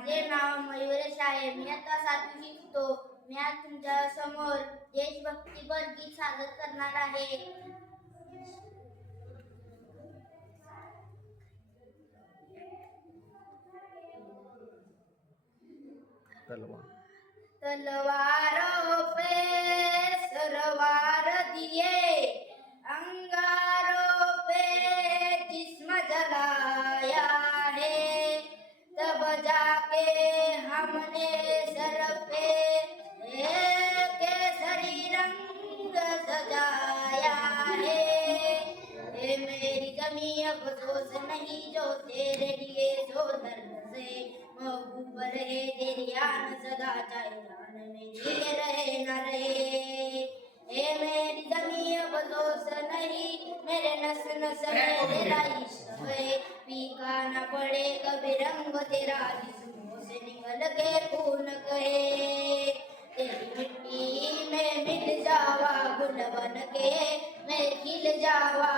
माझे नाव मयूरेश आहे. मी आता 7वी शिकतो. मी आज तुमच्या समोर देशभक्तीपर गीत सादर करणार आहे. तलवारों पे सरवार दिए, अंगारों पे जिस्म जलाया है, तब जाके हमने सर पे केसरी रंग सजाया है. ये मेरी जमीन अफसोस नहीं जो तेरे लिए जो दर्द से महबूब रहे, तेरी आन सदा चाहे जान में दिए रहे न रहे. ये मेरी जमीन अफसोस नहीं, मेरे नस नस में तेरा इश्क है. फीका न पड़े कभी रंग तेरा, जिस्मों से निकल के खून कहे. तेरी मिट्टी में मिल जावा गुल बन के, मैं खिल जावा